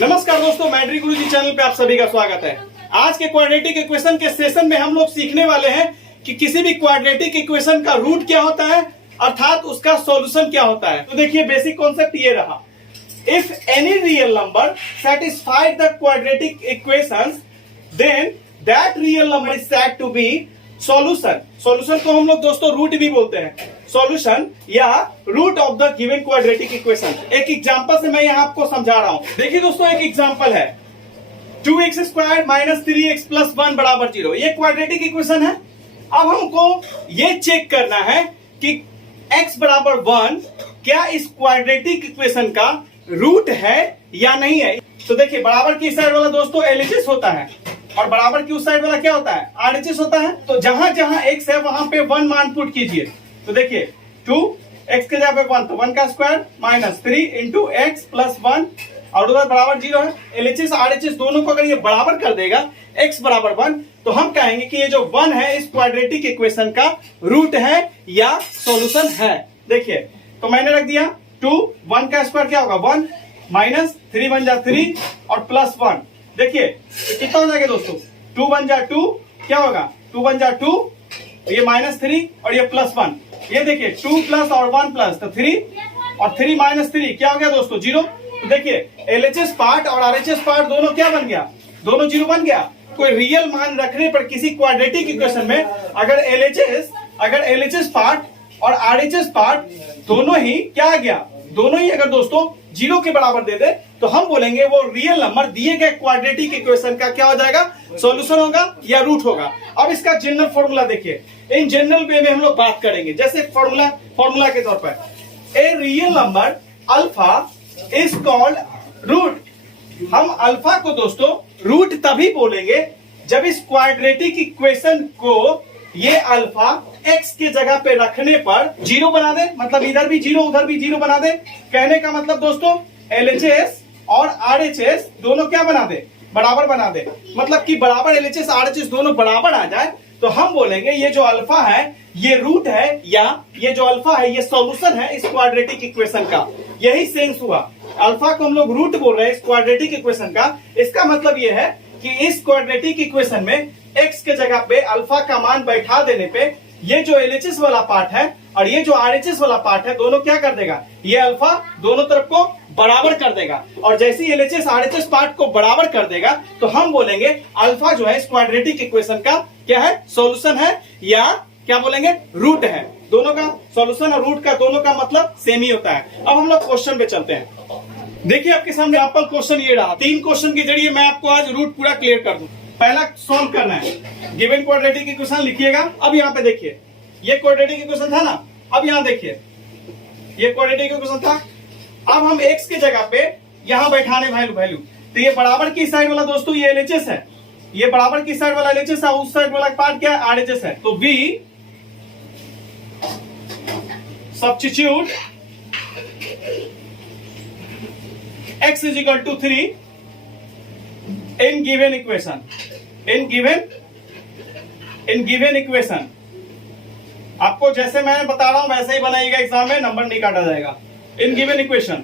नमस्कार दोस्तों, मैट्रिक गुरुजी चैनल पे आप सभी का स्वागत है। आज के क्वाड्रेटिक इक्वेशन के सेशन में हम लोग सीखने वाले हैं कि किसी भी क्वाड्रेटिक इक्वेशन का रूट क्या होता है, अर्थात उसका सॉल्यूशन क्या होता है। तो देखिए, बेसिक कॉन्सेप्ट ये रहा। If any real number satisfied the quadratic equations, then that real number is said to be solution। Solution को हम लोग दोस्तों रूट भी बोलते हैं, सॉल्यूशन या root of the given quadratic equation. एक एग्जांपल से मैं यहाँ आपको समझा रहा हूँ। देखिए दोस्तों, एक एग्जांपल है 2x square minus 3x plus 1 बराबर 0। ये क्वाड्रेटिक इक्वेशन है। अब हमको ये चेक करना है कि x बराबर 1 क्या इस क्वाड्रेटिक इक्वेशन का रूट है या नहीं है। तो देखिए, बराबर की साइड वाला दोस्तों LHS होता है और बराबर की उस साइड वाला क्या होता है, RHS होता है। तो जहां जहां x है वहां पे 1 मान पुट कीजिए। तो देखिए 2x के जगह पे 1, तो 1 का square minus 3 into x plus 1 और उधर बराबर 0 है। LHS RHS दोनों को अगर ये बराबर कर देगा x बराबर 1, तो हम कहेंगे कि ये जो 1 है इस क्वाड्रेटिक इक्वेशन का रूट है या सॉल्यूशन है। देखिए, तो मैंने रख दिया 2, 1 का स्क्वायर क्या होगा 1 माइनस 3 बन जा 3 और प्लस 1। देखिए तो कितना हो जाएगा दोस्तों, 2 बन जा 2 क्या होगा, 2 बन जा 2, ये माइनस 3 और ये प्लस 1। ये देखिए 2 प्लस और 1 प्लस तो 3 और 3 माइनस 3 क्या हो गया दोस्तों 0। तो देखिए LHS पार्ट और RHS पार्ट दोनों क्या बन गया, दोनों 0 बन गया। कोई रियल मान रखने पर किसी क्वाड्रेटिक इक्वेशन में अगर LHS पार्ट और RHS पार्ट दोनों ही क्या आ गया, दोनों ही अगर दोस्तों 0 के बराबर दे दे, तो हम बोलेंगे वो रियल नंबर दिए गए क्वाड्रेटिक इक्वेशन का क्या हो जाएगा, सॉल्यूशन होगा या रूट होगा। अब इसका जनरल फॉर्मूला देखिए, इन जनरल वे में हम लोग बात करेंगे। जैसे फॉर्मूला के तौर पर a real number alpha is called root. हम अल्फा को दोस्तों रूट तभी बोलेंगे जब इस क्वाड्रेटिक इक्वेशन को ये अल्फा x के जगह पे रखने पर 0 बना दे, मतलब इधर भी 0 उधर भी 0 बना दे। कहने का मतलब दोस्तों LHS और RHS दोनों क्या बना दे, बराबर बना दे। मतलब कि बराबर LHS RHS दोनों बराबर आ जाए, तो हम बोलेंगे ये जो अल्फा है ये रूट है या ये जो अल्फा है ये सॉल्यूशन है इस क्वाड्रेटिक इक्वेशन का। यही सेंस हुआ, अल्फा को हम लोग रूट बोल रहे हैं इस क्वाड्रेटिक इक्वेशन का। इसका मतलब ये है कि इस क्वाड्रेटिक इक्वेशन में x के जगह पे अल्फा का मान बैठा देने पे ये जो LHS वाला पार्ट है और ये जो RHS वाला पार्ट है दोनों क्या कर देगा, ये अल्फा दोनों तरफ को बराबर कर देगा। और जैसे ही LHS RHS पार्ट को बराबर कर देगा, तो हम बोलेंगे अल्फा जो है इस क्वाड्रेटिक इक्वेशन का क्या है, सॉल्यूशन है या क्या बोलेंगे, रूट है। दोनों का सॉल्यूशन और रूट का दोनों का मतलब सेम ही होता है। अब हम लोग क्वेश्चन पे चलते हैं। देखिए, आपके सामने एप्पल क्वेश्चन ये रहा। 3 क्वेश्चन के जरिए मैं आपको आज रूट पूरा क्लियर कर दूं। पहला सॉल्व करना है, गिवन क्वाड्रेटिक इक्वेशन लिखिएगा। अब यहाँ पे देखिए, ये क्वाड्रेटिक इक्वेशन था ना, अब यहाँ देखिए ये क्वाड्रेटिक इक्वेशन था। अब हम x के जगह पे यहाँ बैठाने वैल्यू, तो ये बराबर की साइड वाला दोस्तों ये LHS है, ये बराबर की साइड वाला LHS है, उस साइड वाला पार्ट क्या है, RHS है। तो V substitute x is equal to 3 in given equation, in given equation। आपको जैसे मैं बता रहा हूं वैसे ही बनाइएगा, एग्जाम में नंबर नहीं काटा जाएगा। इन गिवन इक्वेशन,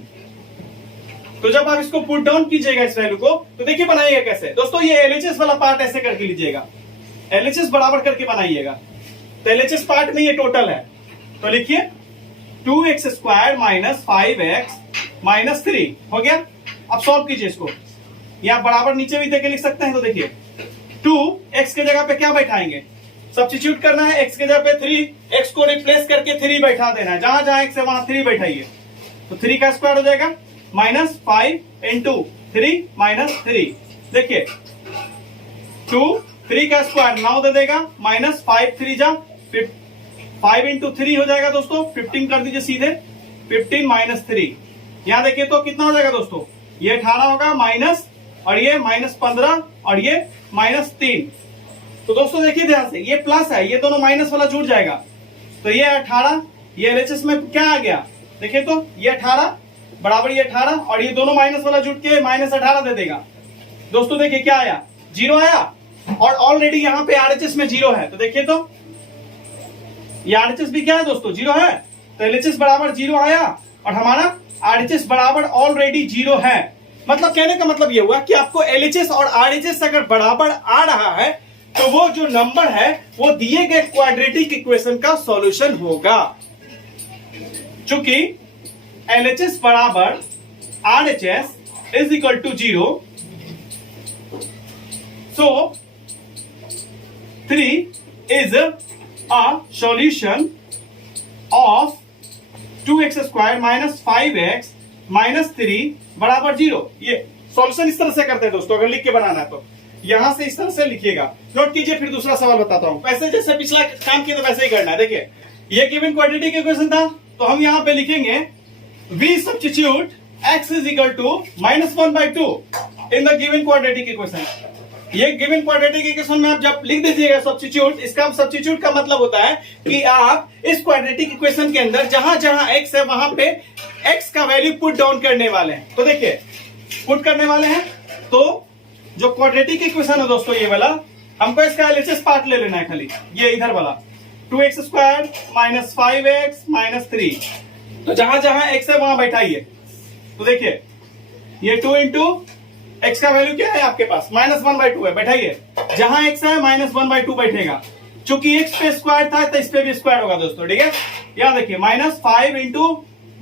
तो जब आप इसको पुट डाउन कीजिएगा इस वैल्यू को, तो देखिए बनाइएगा कैसे दोस्तों। ये LHS वाला पार्ट ऐसे करके लीजिएगा, LHS बराबर करके बनाइएगा। तो LHS पार्ट में ये टोटल है, तो लिखिए 2x square minus 5x minus 3 हो गया। अब सॉल्व कीजिए इसको, या बराबर नीचे भी देके लिख सकते हैं। तो देखिए 2x के जगह पे क्या बैठाएंगे, सब्स्टिट्यूट करना है। x के जगह पे 3, x को रिप्लेस करके 3 बैठा देना है, जहां जहां x है वहां 3 बैठाइए। तो 3 का स्क्वायर हो जाएगा माइनस 5 इंटू 3 माइनस 3। देखिए 2, 3 का स्क्वायर 9 दे देगा, माइनस 5 3 जा 5 इंटू 3 हो जाएगा दोस्तों 15 कर दीजिए सीधे, 15 माइनस 3। यहां देखिए तो कितना हो जाएगा दोस्तों, ये 18 होगा माइनस, और ये माइनस 15 और ये माइनस 3। तो दोस्तों देखिए ध्यान से, ये प्लस है, ये दोनों माइनस वाला जुड़ जाएगा। तो ये 18, ये LHS में क्या आ गया, देखिए तो ये 18 बराबर ये 18 और ये दोनों माइनस वाला जुड़ के माइनस 18 दे देगा। दोस्तों देखिए क्या आया, 0 आया, और ऑलरेडी यहाँ पे RHS में 0 है। तो देखिए तो ये RHS भी क्या है दोस्तों, 0 है। तो LHS बराबर 0 आया और हमारा RHS बराबर ऑलरेडी 0 है। मतलब कहने का मतलब ये हुआ कि आपको एलएचएस और आरएचएस अगर बराबर आ रहा है तो वो जो नंबर है वो दिए गए क्वाड्रेटिक इक्वेशन का सॉल्यूशन होगा। चूंकि एलएचएस बराबर RHS is equal to 0, so 3 is a solution of 2x square minus 5x minus 3 बराबर 0। ये सॉल्यूशन इस तरह से करते हैं दोस्तों, अगर लिख के बनाना है तो यहां से इस तरह से लिखिएगा। नोट कीजिए, फिर दूसरा सवाल बताता हूं। वैसे जैसे पिछला काम किया तो वैसे ही करना है। देखिए ये गिवन क्वाड्रेटिक इक्वेशन था, तो हम यहां पे लिखेंगे we substitute x is equal to -1/2 in the given quadratic equation. ये गिवन क्वाड्रेटिक इक्वेशन में आप जब लिख दीजिएगा सब्स्टिट्यूट, इसका सब्स्टिट्यूट का मतलब होता है कि आप इस क्वाड्रेटिक इक्वेशन के अंदर जहां जहां x है वहां पे x का वैल्यू पुट डाउन करने वाले हैं। तो देखिए पुट करने वाले हैं, तो जो क्वाड्रेटिक इक्वेशन है दोस्तों ये वाला, हमको इसका एलएचएस पार्ट ले लेना है खाली, ये इधर वाला 2x square minus 5x minus 3। तो जहां जहां x है वहां बैठाइए। तो देखिए ये 2 इंटू x का वैल्यू क्या है आपके पास, -1/2 है, बैठाइए। जहां x है -1/2 बैठेगा। चूंकि x पे स्क्वायर था तो इस पे भी स्क्वायर होगा दोस्तों, ठीक है। यहां देखिए -5 इंटू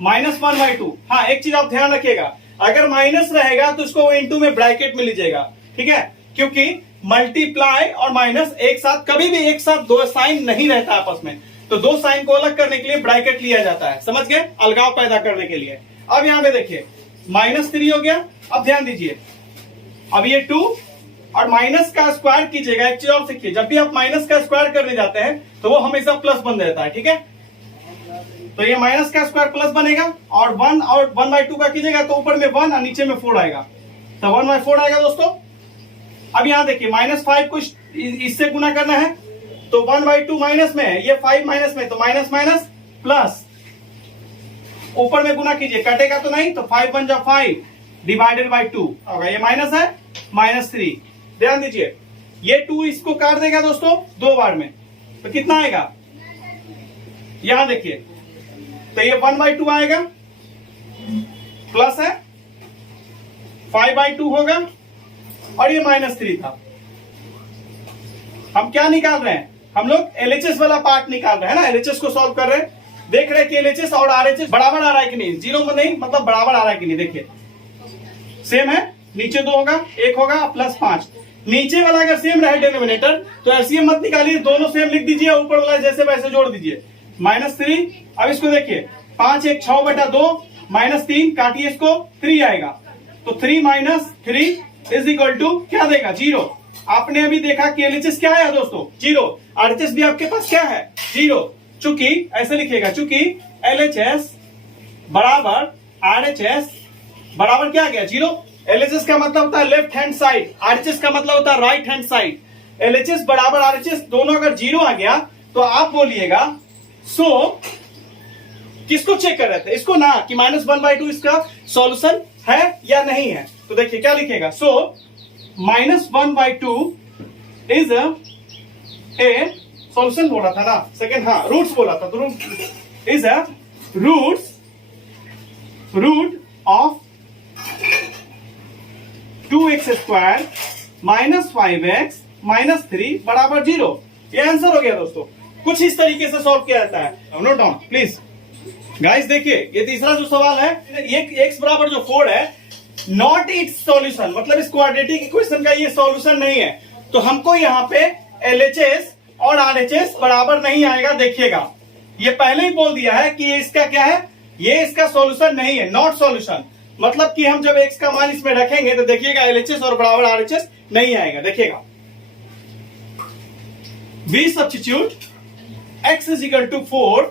-1/2। हाँ एक चीज आप ध्यान रखिएगा, अगर माइनस रहेगा तो उसको इंटू में ब्रैकेट में लीजिएगा, ठीक है, क्योंकि मल्टीप्लाई और माइनस एक साथ कभी भी एक साथ दो साइन नहीं रहता आपस में, तो दो साइन को अलग करने के लिए ब्रैकेट लिया जाता है, समझ गए, अलगाव पैदा करने के लिए। अब यहां पे देखिए -3 हो गया। अब ध्यान दीजिए, अब ये 2 और माइनस का स्क्वायर कीजिएगा। एक चीज और सीखिए, जब भी आप माइनस का स्क्वायर करने जाते हैं तो वो हमेशा प्लस बन जाता है, ठीक है। तो ये माइनस का स्क्वायर प्लस बनेगा, और 1 और 1/2 का कीजिएगा तो ऊपर में 1 और नीचे में 4 आएगा, तो 1/4 आएगा दोस्तों। अब यहां देखिए -5 को इससे गुना करना है, तो 1/2 माइनस में है, ये 5 माइनस में, तो माइनस माइनस प्लस, ऊपर में गुना कीजिए, कटेगा तो नहीं, तो 5 1 जा 5 डिवाइडेड बाई 2 होगा। ये माइनस है, -3। ध्यान दीजिए ये 2 इसको काट देगा दोस्तों 2 बार में, तो कितना आएगा, यहां देखिए, तो ये 1/2 आएगा, प्लस है 5/2 होगा, और ये -3 था। हम क्या निकाल रहे हैं, हम लोग एलएचएस वाला पार्ट निकाल रहे हैं ना, एलएचएस को सॉल्व कर रहे हैं। देख रहे हैं कि एलएचएस और आरएचएस बराबर आ रहा है कि नहीं, 0 में नहीं, मतलब बराबर आ रहा है कि नहीं। देखिए सेम है, नीचे 2 होगा, 1 होगा, प्लस 5। नीचे वाला अगर सेम रहे डिनोमिनेटर तो एलसीएम मत निकालिए, दोनों सेम लिख दीजिए, ऊपर वाला जैसे वैसे जोड़ दीजिए, -3। अब इसको देखिए 5 1 6/2 -3, काटिए इसको, 3 आएगा, तो 3 - 3 इज इक्वल टू क्या देगा, 0। आपने अभी देखा कि एलएचएस क्या है दोस्तों, 0। आरएचएस भी आपके पास क्या है, 0। चूंकि ऐसे लिखिएगा, चूंकि एलएचएस बराबर आरएचएस बराबर क्या आ गया, 0। एलएचएस का मतलब होता है लेफ्ट हैंड साइड, आरएचएस का मतलब होता है राइट हैंड साइड। एलएचएस बराबर आरएचएस दोनों अगर 0 आ गया तो आप बोलिएगा सो किसको चेक कर रहे थे, इसको ना, कि -1/2 इसका सॉल्यूशन है या नहीं है। तो देखिए क्या लिखेगा, सो -1/2 इज ए सॉल्यूशन बोला था ना, सेकेंड, हाँ रूट्स बोला था, तो root is a root of 2x square -5x -3 बराबर 0। ये आंसर हो गया दोस्तों। कुछ इस तरीके से सॉल्व किया जाता है, नोट डाउन प्लीज गाइस। देखिए ये तीसरा जो सवाल है, ये x बराबर जो 4 है, नॉट इट्स सॉल्यूशन, मतलब इस क्वाड्रेटिक इक्वेशन का ये सॉल्यूशन नहीं है, तो हमको यहाँ पे एलएचएस और आरएचएस बराबर नहीं आएगा। देखिएगा ये पहले ही बोल दिया है कि ये इसका क्या है, ये इसका सॉल्यूशन नहीं है, नॉट सॉल्यूशन। मतलब कि हम जब x का मान इसमें रखेंगे तो देखिएगा एलएचएस और बराबर आरएचएस नहीं आएगा। देखिएगा we substitute x is equal to 4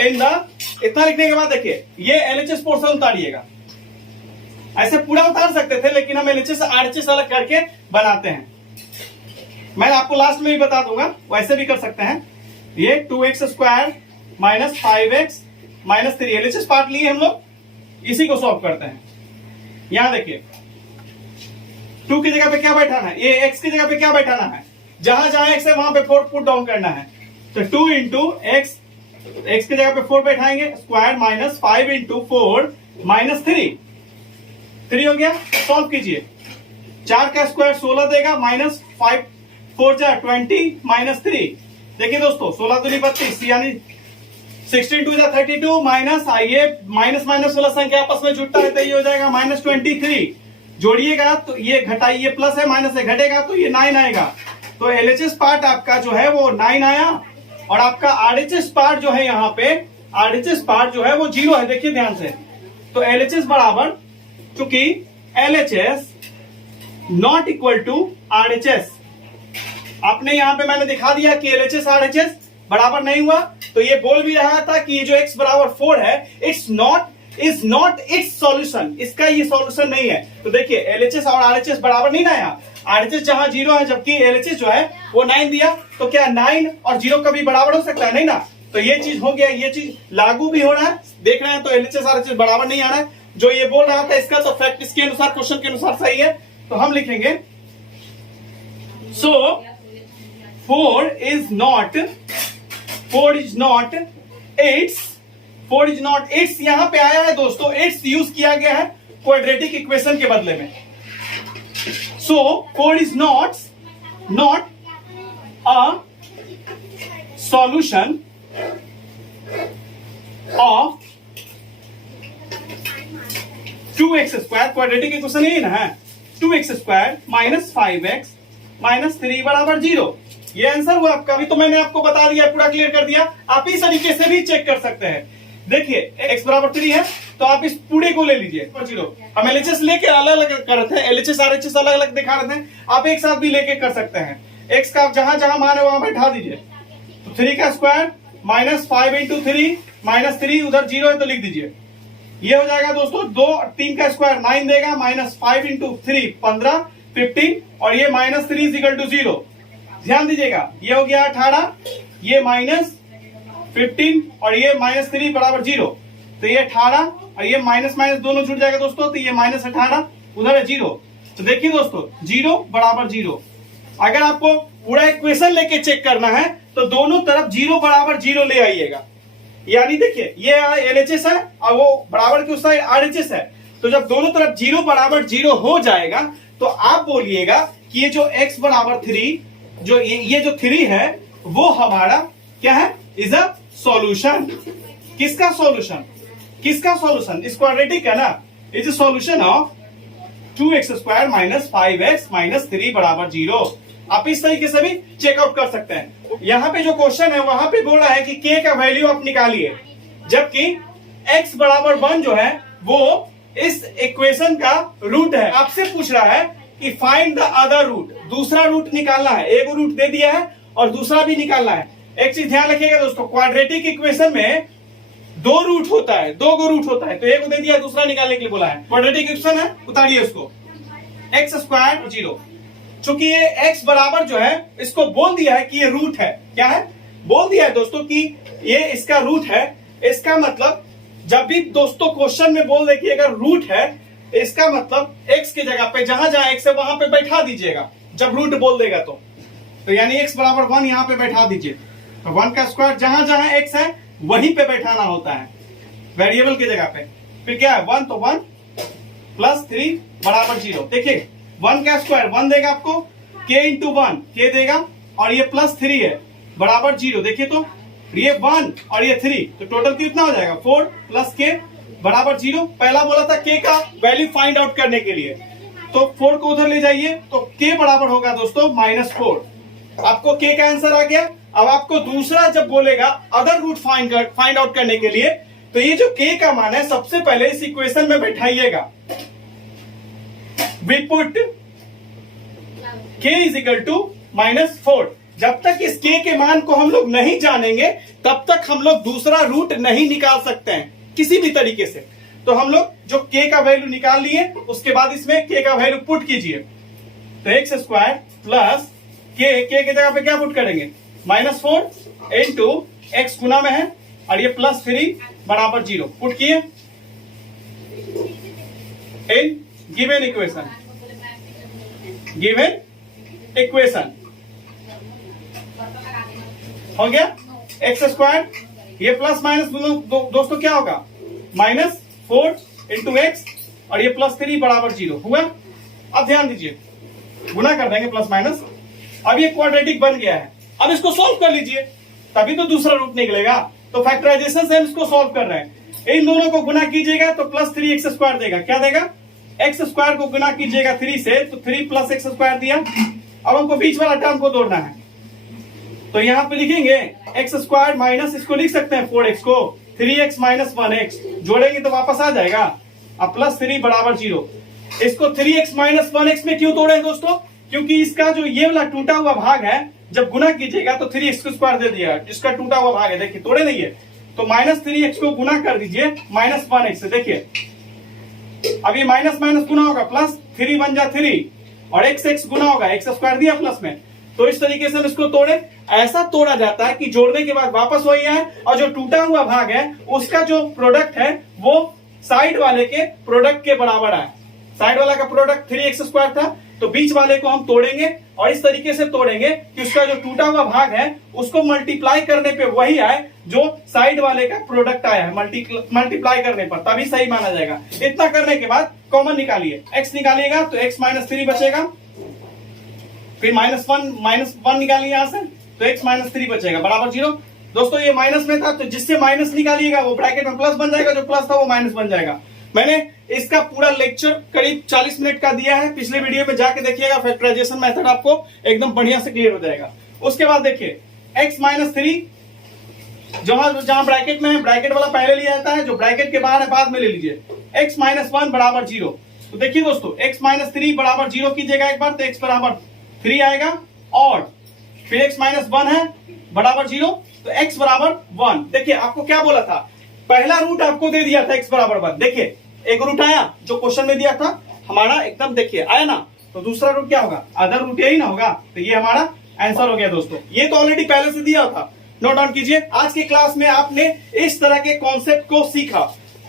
in the, इतना लिखने के बाद देखिए ये एलएचएस पोर्शन उतारिएगा, ऐसे पूरा उतार सकते थे लेकिन हम एलएचएस आरएचएस अलग करके बनाते हैं। मैं आपको लास्ट में भी बता दूंगा, वैसे भी कर सकते हैं। ये 2x square -5x -3 LHS part लिए हम लोग, इसी को सॉल्व करते हैं। यहां देखिए 2 की जगह पे क्या बैठाना है, ये x की जगह पे क्या बैठाना है, जहां जहां x है वहां पे 4 पुट डाउन करना है। तो 2 इंटू x की जगह पे 4 बैठाएंगे, स्क्वायर -5 इंटू 4 -3 3 हो गया। सॉल्व कीजिए, 4 का स्क्वायर 16 देगा, माइनस 5 4 जा 20 माइनस 3। देखिए दोस्तों 16 दूनी 32 यानी 16 2 जा 32 माइनस आइए माइनस माइनस वाला संख्या आपस में जुड़ता है तो ये हो जाएगा माइनस 23। जोड़िएगा तो ये घटाइए, प्लस है माइनस से घटेगा तो ये 9 आएगा। तो एलएचएस पार्ट आपका जो है वो 9 आया और आपका आरएचएस पार्ट जो है यहाँ पे आरएचएस पार्ट जो है वो 0 है। देखिए ध्यान से, तो एलएचएस बराबर, चूंकि LHS not equal to RHS, आपने यहाँ पे मैंने दिखा दिया कि एलएचएस आरएचएस बराबर नहीं हुआ, तो ये बोल भी रहा था कि ये जो x बराबर 4 है इज नॉट इट्स सॉल्यूशन, इसका ये सॉल्यूशन नहीं है। तो देखिए एलएचएस और आरएचएस बराबर नहीं ना आया, आरएचएस जहां 0 है जबकि एलएचएस जो है वो 9 दिया, तो क्या 9 और 0 कभी बराबर हो सकता है? नहीं ना। तो ये चीज हो गया, ये चीज लागू भी हो रहा है, देख रहे हैं। तो एलएचएस आरएचएस बराबर नहीं आ रहा है, जो ये बोल रहा था इसका तो फैक्ट इसके अनुसार क्वेश्चन के अनुसार सही है। तो हम लिखेंगे सो 4 इज नॉट 8 यहां पे आया है दोस्तों, 8 यूज किया गया है क्वाड्रेटिक इक्वेशन के बदले में। सो 4 is not a solution of 2x square, quadratic equation यही ना है, 2x square minus 5x minus 3 बराबर 0। ये आंसर हुआ आपका। अभी तो मैंने आपको बता दिया, पूरा क्लियर कर दिया। आप इस तरीके से भी चेक कर सकते हैं। देखिए x बराबर 3 है तो आप इस पूरे को ले लीजिए 0। हम एलएचएस लेके अलग अलग कर रहे थे, एलएचएस आरएचएस अलग अलग दिखा रहे थे, आप एक साथ भी लेके कर सकते हैं। x का जहां जहां मान है वहां बैठा दीजिए। तो 3 का स्क्वायर माइनस 5 इंटू 3 माइनस 3, उधर 0 है तो लिख दीजिए। ये हो जाएगा दोस्तों 2 3 का स्क्वायर 9 देगा, माइनस 5 इंटू 3 15 15 और ये माइनस 3 इज इक्वल टू 0। ध्यान दीजिएगा, ये हो गया 18, ये माइनस 15 और ये माइनस 3 बराबर 0। तो ये 18 और ये माइनस माइनस दोनों जुड़ जाएगा दोस्तों, तो ये माइनस 18 उधर है 0। तो देखिए दोस्तों 0 बराबर 0। अगर आपको पूरा इक्वेशन लेके चेक करना है तो दोनों तरफ 0 बराबर 0 ले आइएगा। यानी देखिए ये एलएचएस है और वो बराबर के उस साइड आरएचएस है, तो जब दोनों तरफ 0 बराबर 0 हो जाएगा तो आप बोलिएगा कि ये जो x बराबर 3, जो ये जो 3 है वो हमारा क्या है, इज अ सॉल्यूशन। किसका सॉल्यूशन? किसका सॉल्यूशन? इस क्वाड्रेटिक है ना, is a solution of 2x square minus 5x minus 3 बराबर 0। आप इस तरीके से भी चेकआउट कर सकते हैं। यहाँ पे जो क्वेश्चन है वहां पे बोल रहा है कि k का वैल्यू आप निकालिए, जबकि x बराबर 1 जो है वो इस इक्वेशन का रूट है। आपसे पूछ रहा है कि फाइंड द अदर रूट, दूसरा रूट निकालना है। एक रूट दे दिया है और दूसरा भी निकालना है। एक चीज ध्यान रखिएगा दोस्तों, क्वाड्रेटिक इक्वेशन में 2 रूट होता है, 2 को रूट होता है, तो एक दे दिया दूसरा निकालने के लिए बोला है। क्वाड्रेटिक इक्वेशन है, उतारिए उसको, x स्क्वायर 0। चूंकि ये x बराबर जो है इसको बोल दिया है कि ये रूट है। क्या है? बोल दिया है दोस्तों कि ये इसका रूट है। इसका मतलब जब भी दोस्तों क्वेश्चन में बोल दे कि अगर रूट है, इसका मतलब x की जगह पे जहां जहां x है वहां पे बैठा दीजिएगा जब रूट बोल देगा तो यानी x बराबर 1 यहाँ पे बैठा दीजिए। तो 1 का स्क्वायर जहां जहां x है वहीं पे बैठाना होता है, वेरिएबल की जगह पे। फिर क्या है, 1 तो 1 प्लस 3 बराबर 0। देखिए 1 का स्क्वायर 1 देगा आपको, k इंटू 1 k देगा और ये प्लस 3 है बराबर 0। देखिए तो ये 1 और ये 3, तो टोटल कितना हो जाएगा 4 प्लस k बराबर 0। पहला बोला था k का वैल्यू फाइंड आउट करने के लिए, तो 4 को उधर ले जाइए तो k बराबर होगा दोस्तों -4। आपको k का आंसर आ गया। अब आपको दूसरा जब बोलेगा अदर रूट फाइंड आउट करने के लिए, तो ये जो k का मान है सबसे पहले इस इक्वेशन में बैठाइएगा। We put k is equal to -4। जब तक इस k के मान को हम लोग नहीं जानेंगे तब तक हम लोग दूसरा रूट नहीं निकाल सकते हैं किसी भी तरीके से। तो हम लोग जो k का वैल्यू निकाल लिए उसके बाद इसमें k का वैल्यू पुट कीजिए। तो x स्क्वायर प्लस k की जगह पे क्या पुट करेंगे, -4 इंटू x गुना में है और ये +3 बराबर 0 पुट किए इन गिवन इक्वेशन हो गया। एक्स स्क्वायर ये प्लस माइनस दोस्तों क्या होगा, -4 इंटू एक्स और ये +3 बराबर 0 हुआ। अब ध्यान दीजिए, गुना कर देंगे प्लस माइनस। अब ये क्वाड्रेटिक बन गया है, अब इसको सोल्व कर लीजिए, तभी तो दूसरा रूट निकलेगा। तो फैक्टराइजेशन से हम इसको सोल्व कर रहे हैं। इन दोनों को गुना कीजिएगा तो +3x² देगा। क्या देगा? x² को गुना कीजिएगा 3 से तो 3 + x² दिया। अब हमको बीच वाला टर्म को तोड़ना है, तो यहाँ पे लिखेंगे x² माइनस, इसको लिख सकते हैं 4x को, 3x - 1x जोड़ेंगे तो वापस आ जाएगा। अब +3 बराबर 0। इसको 3x - 1x में क्यों तोड़े दोस्तों? क्योंकि इसका जो ये वाला टूटा हुआ भाग है, जब गुना कीजिएगा तो 3x² दे दिया, जिसका टूटा हुआ भाग है। देखिए तोड़े नहीं है, तो -3x को गुना कर दीजिए -1x से। देखिए अब ये माइनस माइनस गुना होगा प्लस, 3 बन जा 3 और x गुना होगा, x² दिया प्लस में। तो इस तरीके से हम इसको तोड़े। ऐसा तोड़ा जाता है कि जोड़ने के बाद वापस वही है, और जो टूटा हुआ भाग है उसका जो प्रोडक्ट है वो साइड वाले के प्रोडक्ट के बराबर है। साइड वाला का प्रोडक्ट 3x² था, तो बीच वाले को हम तोड़ेंगे और इस तरीके से तोड़ेंगे कि उसका जो टूटा हुआ भाग है उसको मल्टीप्लाई करने पे वही आए जो साइड वाले का प्रोडक्ट आया है। मल्टीप्लाई करने पर तभी सही माना जाएगा। इतना करने के बाद कॉमन निकालिए, x निकालिएगा तो x - 3 बचेगा, फिर -1 निकालिए यहां से तो x - 3 बचेगा बराबर 0। दोस्तों ये माइनस में था, तो जिससे माइनस निकालिएगा वो ब्रैकेट में प्लस बन जाएगा, जो प्लस था वो माइनस बन जाएगा। मैंने इसका पूरा लेक्चर करीब 40 मिनट का दिया है, पिछले वीडियो में जाके देखिएगा। फैक्टराइजेशन मेथड आपको एकदम बढ़िया से क्लियर हो जाएगा। उसके बाद देखिए x - 3 जहां ब्रैकेट में है, ब्रैकेट वाला पहले लिया जाता है, जो ब्रैकेट के बाहर है बाद में ले लीजिए। x - 1 बराबर 0। तो देखिए दोस्तों x - 3 बराबर 0 कीजिएगा एक बार, तो x बराबर 3 आएगा, और फिर x - 1 है बराबर 0, तो x बराबर 1। देखिए आपको क्या बोला था, पहला रूट आपको दे दिया था x बराबर 1। देखिए एक रूट आया जो क्वेश्चन में दिया था हमारा, एकदम देखिए आया ना, तो दूसरा रूट क्या होगा, अदर रूट यही ना होगा, तो ये हमारा आंसर हो गया दोस्तों। ये तो ऑलरेडी पहले से दिया था, नोट डाउन कीजिए। आज की क्लास में आपने इस तरह के कॉन्सेप्ट को सीखा।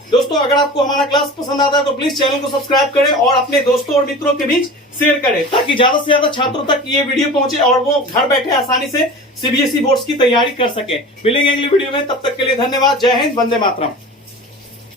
दोस्तों अगर आपको हमारा क्लास पसंद आता है तो प्लीज चैनल को सब्सक्राइब करें और अपने दोस्तों और मित्रों के बीच शेयर करें, ताकि ज्यादा से ज्यादा छात्रों तक ये वीडियो पहुंचे और वो घर बैठे आसानी से CBSE बोर्ड्स की तैयारी कर सके। मिलेंगे अगली वीडियो में, तब तक के लिए धन्यवाद। जय हिंद, वंदे मातरम।